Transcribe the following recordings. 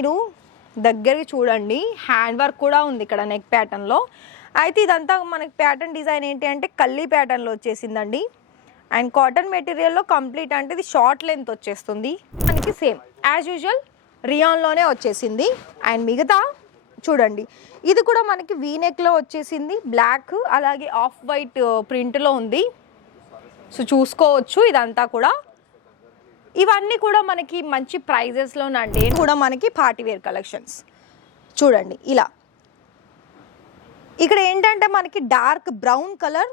మీరు దగ్గరికి చూడండి. హ్యాండ్ వర్క్ కూడా ఉంది ఇక్కడ నెక్ ప్యాటర్న్లో అయితే ఇదంతా మనకి ప్యాటర్న్ డిజైన్ ఏంటి అంటే కల్లీ ప్యాటర్న్లో వచ్చేసిందండి. అండ్ కాటన్ మెటీరియల్లో కంప్లీట్ అంటే ఇది షార్ట్ లెంత్ వచ్చేస్తుంది. మనకి సేమ్ యాజ్ యూజువల్ రియాన్లోనే వచ్చేసింది. అండ్ మిగతా చూడండి. ఇది కూడా మనకి వీనెక్లో వచ్చేసింది. బ్లాక్ అలాగే ఆఫ్ వైట్ ప్రింట్లో ఉంది. సో చూసుకోవచ్చు ఇదంతా కూడా. ఇవన్నీ కూడా మనకి మంచి ప్రైజెస్లోనండి కూడా మనకి పార్టీవేర్ కలెక్షన్స్ చూడండి ఇలా. ఇక్కడ ఏంటంటే మనకి dark brown colour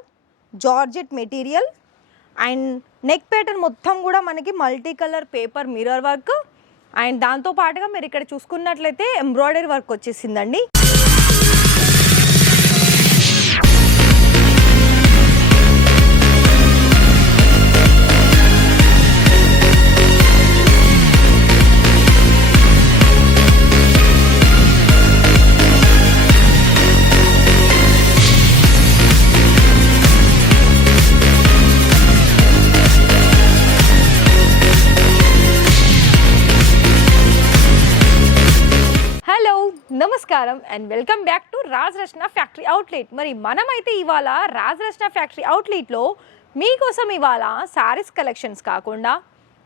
georgette material and neck pattern మొత్తం కూడా మనకి multi colour paper mirror work and దాంతో పాటుగా మీరు ఇక్కడ చూసుకున్నట్లయితే ఎంబ్రాయిడరీ వర్క్ వచ్చేసిందండి. నమస్కారం and welcome back to Rajarachana factory outlet మరి మనమైతే ఇవాళ రాజరచన ఫ్యాక్టరీ అవుట్లెట్లో మీకోసం ఇవాళ శారీస్ కలెక్షన్స్ కాకుండా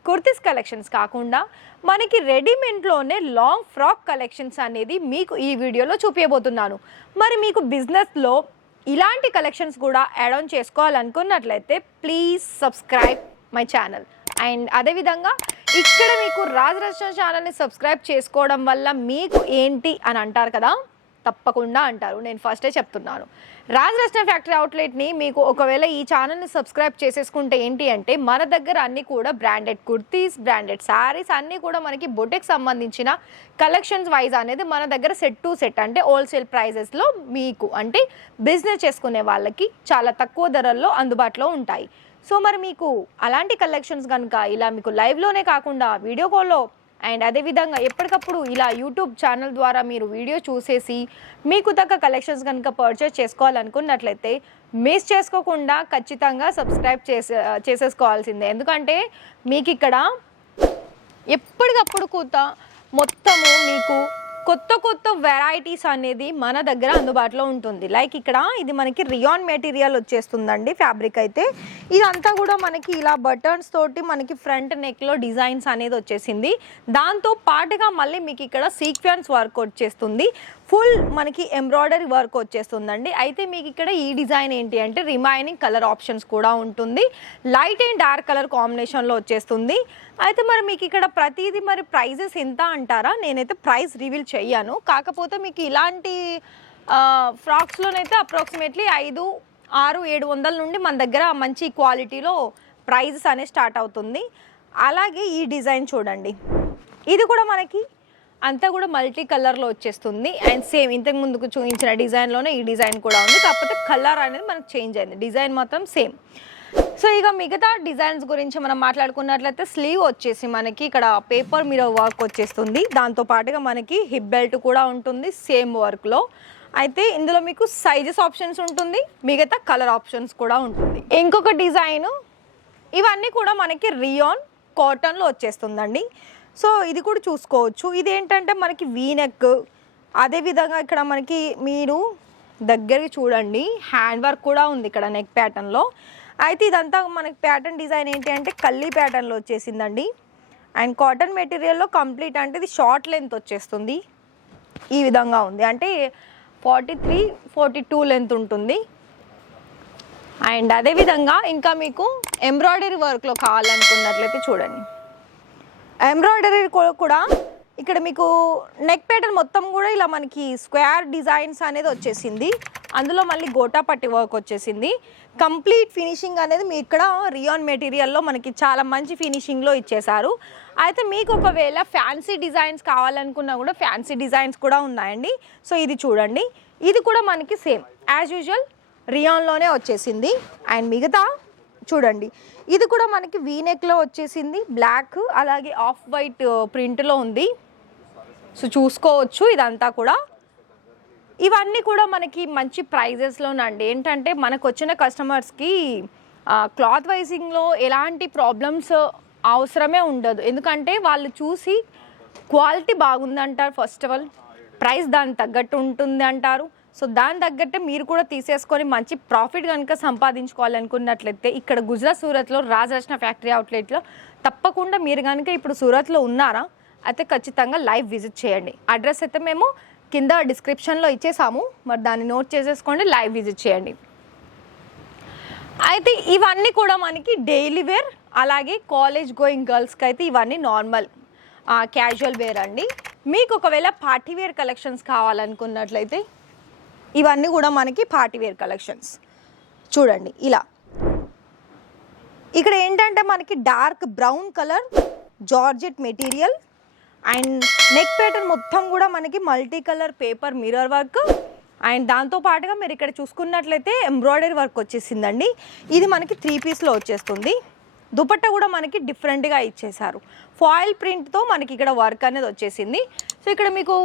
కుర్తీస్ కలెక్షన్స్ కాకుండా మనకి రెడీమేడ్లోనే లాంగ్ ఫ్రాక్ కలెక్షన్స్ అనేది మీకు ఈ వీడియోలో చూపించబోతున్నాను మరి మీకు బిజినెస్లో ఇలాంటి కలెక్షన్స్ కూడా add on చేసుకోవాలనుకున్నట్లయితే please subscribe my channel and అదేవిధంగా ఇక్కడ మీకు రాజరచన ఛానల్ని సబ్స్క్రైబ్ చేసుకోవడం వల్ల మీకు ఏంటి అని అంటారు కదా? తప్పకుండా అంటారు. నేను ఫస్టే చెప్తున్నాను. రాజరత్న ఫ్యాక్టరీ అవుట్లెట్ని మీకు ఒకవేళ ఈ ఛానల్ని సబ్స్క్రైబ్ చేసేసుకుంటే ఏంటి అంటే మన దగ్గర అన్నీ కూడా బ్రాండెడ్ కుర్తీస్ బ్రాండెడ్ శారీస్ అన్నీ కూడా మనకి బొటెక్ సంబంధించిన కలెక్షన్స్ వైజ్ అనేది మన దగ్గర సెట్ టు సెట్ అంటే హోల్సేల్ ప్రైజెస్లో మీకు అంటే బిజినెస్ చేసుకునే వాళ్ళకి చాలా తక్కువ ధరల్లో అందుబాటులో ఉంటాయి. సో మరి మీకు అలాంటి కలెక్షన్స్ కనుక ఇలా మీకు లైవ్లోనే కాకుండా వీడియో కాల్లో అండ్ అదేవిధంగా ఎప్పటికప్పుడు ఇలా యూట్యూబ్ ఛానల్ ద్వారా మీరు వీడియో చూసేసి మీకు తగ్గ కలెక్షన్స్ కనుక పర్చేస్ చేసుకోవాలనుకున్నట్లయితే మిస్ చేసుకోకుండా ఖచ్చితంగా సబ్స్క్రైబ్ చేసే చేసేసుకోవాల్సిందే. ఎందుకంటే మీకు ఇక్కడ ఎప్పటికప్పుడు కూత మొత్తము మీకు కొత్త కొత్త వెరైటీస్ అనేది మన దగ్గర అందుబాటులో ఉంటుంది. లైక్ ఇక్కడ ఇది మనకి రియాన్ మెటీరియల్ వచ్చేస్తుందండి ఫ్యాబ్రిక్ అయితే. ఇదంతా కూడా మనకి ఇలా బటన్స్ తోటి మనకి ఫ్రంట్ నెక్లో డిజైన్స్ అనేది వచ్చేసింది. దాంతో పాటుగా మళ్ళీ మీకు ఇక్కడ సీక్వెన్స్ వర్క్ వచ్చేస్తుంది. ఫుల్ మనకి ఎంబ్రాయిడరీ వర్క్ వచ్చేస్తుందండి. అయితే మీకు ఇక్కడ ఈ డిజైన్ ఏంటి అంటే రిమైనింగ్ కలర్ ఆప్షన్స్ కూడా ఉంటుంది. లైట్ అండ్ డార్క్ కలర్ కాంబినేషన్లో వచ్చేస్తుంది. అయితే మరి మీకు ఇక్కడ ప్రతిదీ మరి ప్రైజెస్ ఎంత అంటారా? నేనైతే ప్రైస్ రివీల్ చెయ్యాను. కాకపోతే మీకు ఇలాంటి ఫ్రాక్స్లోనైతే అప్రాక్సిమేట్లీ ఐదు ఆరు ఏడు వందల నుండి మన దగ్గర మంచి క్వాలిటీలో ప్రైజెస్ అనేది స్టార్ట్ అవుతుంది. అలాగే ఈ డిజైన్ చూడండి. ఇది కూడా మనకి అంతా కూడా మల్టీ కలర్లో వచ్చేస్తుంది. అండ్ సేమ్ ఇంతకు ముందుకు చూపించిన డిజైన్లోనే ఈ డిజైన్ కూడా ఉంది. కాకపోతే కలర్ అనేది మనకు చేంజ్ అయింది. డిజైన్ మాత్రం సేమ్. సో ఇక మిగతా డిజైన్స్ గురించి మనం మాట్లాడుకున్నట్లయితే స్లీవ్ వచ్చేసి మనకి ఇక్కడ పేపర్ మీద వర్క్ వచ్చేస్తుంది. దాంతో పాటుగా మనకి హిప్ బెల్ట్ కూడా ఉంటుంది సేమ్ వర్క్లో. అయితే ఇందులో మీకు సైజెస్ ఆప్షన్స్ ఉంటుంది మిగతా కలర్ ఆప్షన్స్ కూడా ఉంటుంది. ఇంకొక డిజైన్ ఇవన్నీ కూడా మనకి రియాన్ కాటన్లో వచ్చేస్తుందండి. సో ఇది కూడా చూసుకోవచ్చు. ఇది ఏంటంటే మనకి వీనెక్ అదేవిధంగా ఇక్కడ మనకి మీరు దగ్గరికి చూడండి. హ్యాండ్ వర్క్ కూడా ఉంది ఇక్కడ నెక్ ప్యాటర్న్లో అయితే ఇదంతా మనకి ప్యాటర్న్ డిజైన్ ఏంటి అంటే కల్లీ ప్యాటర్న్లో వచ్చేసిందండి. అండ్ కాటన్ మెటీరియల్లో కంప్లీట్ అంటే ఇది షార్ట్ లెంత్ వచ్చేస్తుంది. ఈ విధంగా ఉంది. అంటే forty three forty two length ఉంటుంది అండ్ అదేవిధంగా ఇంకా మీకు ఎంబ్రాయిడరీ వర్క్లో కావాలనుకున్నట్లయితే చూడండి. ఎంబ్రాయిడరీ కూడా ఇక్కడ మీకు నెక్ ప్యాటర్న్ మొత్తం కూడా ఇలా మనకి స్క్వేర్ డిజైన్స్ అనేది వచ్చేసింది. అందులో మళ్ళీ గోటా పట్టి వర్క్ వచ్చేసింది. కంప్లీట్ ఫినిషింగ్ అనేది మీ ఇక్కడ రియాన్ మెటీరియల్లో మనకి చాలా మంచి ఫినిషింగ్లో ఇచ్చేశారు. అయితే మీకు ఒకవేళ ఫ్యాన్సీ డిజైన్స్ కావాలనుకున్నా కూడా ఫ్యాన్సీ డిజైన్స్ కూడా ఉన్నాయండి. సో ఇది చూడండి. ఇది కూడా మనకి సేమ్ యాజ్ యూజువల్ రియాన్లోనే వచ్చేసింది. అండ్ మిగతా చూడండి. ఇది కూడా మనకి వీనెక్లో వచ్చేసింది. బ్లాక్ అలాగే ఆఫ్ వైట్ ప్రింట్లో ఉంది. సో చూసుకోవచ్చు ఇదంతా కూడా. ఇవన్నీ కూడా మనకి మంచి ప్రైజెస్లోనండి ఏంటంటే మనకు వచ్చిన కస్టమర్స్కి క్లాత్ వైజింగ్లో ఎలాంటి ప్రాబ్లమ్స్ అవసరమే ఉండదు. ఎందుకంటే వాళ్ళు చూసి క్వాలిటీ బాగుంది అంటారు ఫస్ట్ ఆఫ్ ఆల్ ప్రైస్ దానికి తగ్గట్టు ఉంటుంది అంటారు. సో దాని తగ్గట్టే మీరు కూడా తీసేసుకొని మంచి ప్రాఫిట్ కనుక సంపాదించుకోవాలనుకున్నట్లయితే ఇక్కడ గుజరాత్ సూరత్లో రాజరచన ఫ్యాక్టరీ అవుట్లెట్లో తప్పకుండా మీరు కనుక ఇప్పుడు సూరత్లో ఉన్నారా అయితే ఖచ్చితంగా లైవ్ విజిట్ చేయండి. అడ్రస్ అయితే మేము కింద డిస్క్రిప్షన్లో ఇచ్చేసాము. మరి దాన్ని నోట్ చేసేసుకోండి లైవ్ విజిట్ చేయండి. అయితే ఇవన్నీ కూడా మనకి డైలీ వేర్ అలాగే కాలేజ్ గోయింగ్ గర్ల్స్కి అయితే ఇవన్నీ నార్మల్ క్యాజువల్ వేర్ అండి. మీకు ఒకవేళ పార్టీ వేర్ కలెక్షన్స్ కావాలనుకున్నట్లయితే ఇవన్నీ కూడా మనకి పార్టీ వేర్ కలెక్షన్స్. చూడండి ఇలా. ఇక్కడ ఏంటంటే మనకి dark brown colour georgette material and neck pattern మొత్తం కూడా మనకి multi colour paper mirror work. And దాంతో పాటుగా మీరు ఇక్కడ చూసుకున్నట్లయితే ఎంబ్రాయిడరీ వర్క్ వచ్చేసిందండి. ఇది మనకి త్రీ పీస్లో వచ్చేస్తుంది. దుపట్ట కూడా మనకి డిఫరెంట్గా ఇచ్చేసారు ఫాయిల్ ప్రింట్తో మనకి ఇక్కడ వర్క్ అనేది వచ్చేసింది. సో ఇక్కడ మీకు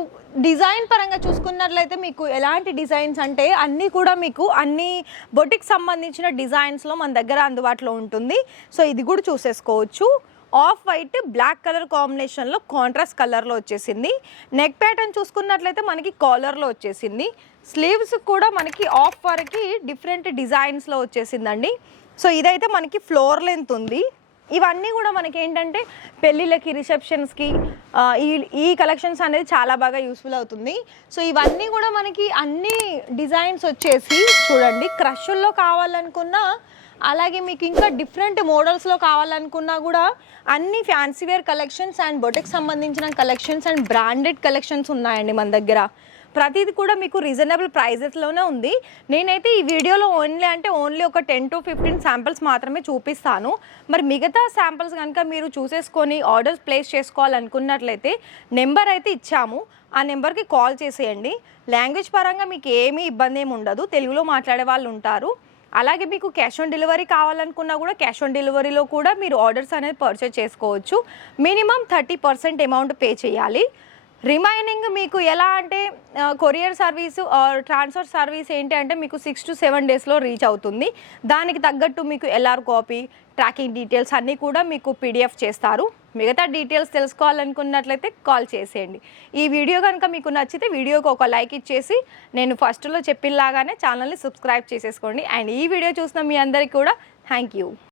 డిజైన్ పరంగా చూసుకున్నట్లయితే మీకు ఎలాంటి డిజైన్స్ అంటే అన్నీ కూడా మీకు అన్ని బొటిక్ సంబంధించిన డిజైన్స్లో మన దగ్గర అందుబాటులో ఉంటుంది. సో ఇది కూడా చూసేసుకోవచ్చు. ఆఫ్ వైట్ బ్లాక్ కలర్ కాంబినేషన్లో కాంట్రాస్ట్ కలర్లో వచ్చేసింది. నెక్ ప్యాటర్న్ చూసుకున్నట్లయితే మనకి కాలర్లో వచ్చేసింది. స్లీవ్స్ కూడా మనకి ఆఫ్ వరకు డిఫరెంట్ డిజైన్స్లో వచ్చేసిందండి. సో ఇదైతే మనకి ఫ్లోర్ లెంత్ ఉంది. ఇవన్నీ కూడా మనకి ఏంటంటే పెళ్ళిళ్ళకి రిసెప్షన్స్కి ఈ ఈ కలెక్షన్స్ అనేది చాలా బాగా యూస్ఫుల్ అవుతుంది. సో ఇవన్నీ కూడా మనకి అన్ని డిజైన్స్ వచ్చేసి చూడండి క్రషుల్లో కావాలనుకున్నా అలాగే మీకు ఇంకా డిఫరెంట్ మోడల్స్లో కావాలనుకున్నా కూడా అన్ని fancy wear collections and boutique సంబంధించిన కలెక్షన్స్ అండ్ బ్రాండెడ్ కలెక్షన్స్ ఉన్నాయండి మన దగ్గర. ప్రతిది కూడా మీకు రీజనబుల్ ప్రైజెస్లోనే ఉంది. నేనైతే ఈ వీడియోలో ఓన్లీ అంటే ఓన్లీ ఒక టెన్ టు ఫిఫ్టీన్ శాంపిల్స్ మాత్రమే చూపిస్తాను. మరి మిగతా శాంపిల్స్ కనుక మీరు చూసేసుకొని ఆర్డర్స్ ప్లేస్ చేసుకోవాలనుకున్నట్లయితే నెంబర్ అయితే ఇచ్చాము. ఆ నెంబర్కి కాల్ చేసేయండి. లాంగ్వేజ్ పరంగా మీకు ఏమీ ఇబ్బంది ఏమి ఉండదు. తెలుగులో మాట్లాడే వాళ్ళు ఉంటారు. అలాగే మీకు క్యాష్ ఆన్ డెలివరీ కావాలనుకున్నా కూడా క్యాష్ ఆన్ డెలివరీలో కూడా మీరు ఆర్డర్స్ అనేది పర్చేస్ చేసుకోవచ్చు. Minimum thirty percent amount pay చేయాలి. రిమైనింగ్ మీకు ఎలా అంటే courier service or transfer service ఏంటి అంటే మీకు సిక్స్ టు సెవెన్ డేస్లో రీచ్ అవుతుంది. దానికి తగ్గట్టు మీకు ఎల్ఆర్ కాపీ ట్రాకింగ్ డీటెయిల్స్ అన్నీ కూడా మీకు పీడిఎఫ్ చేస్తారు. మిగతా డీటెయిల్స్ తెలుసుకోవాలనుకున్నట్లయితే కాల్ చేసేయండి. ఈ వీడియో కనుక మీకు నచ్చితే వీడియోకి ఒక లైక్ ఇచ్చేసి నేను ఫస్ట్లో చెప్పినలాగానే ఛానల్ని సబ్స్క్రైబ్ చేసేసుకోండి. అండ్ ఈ వీడియో చూసిన మీ అందరికీ కూడా థ్యాంక్ యూ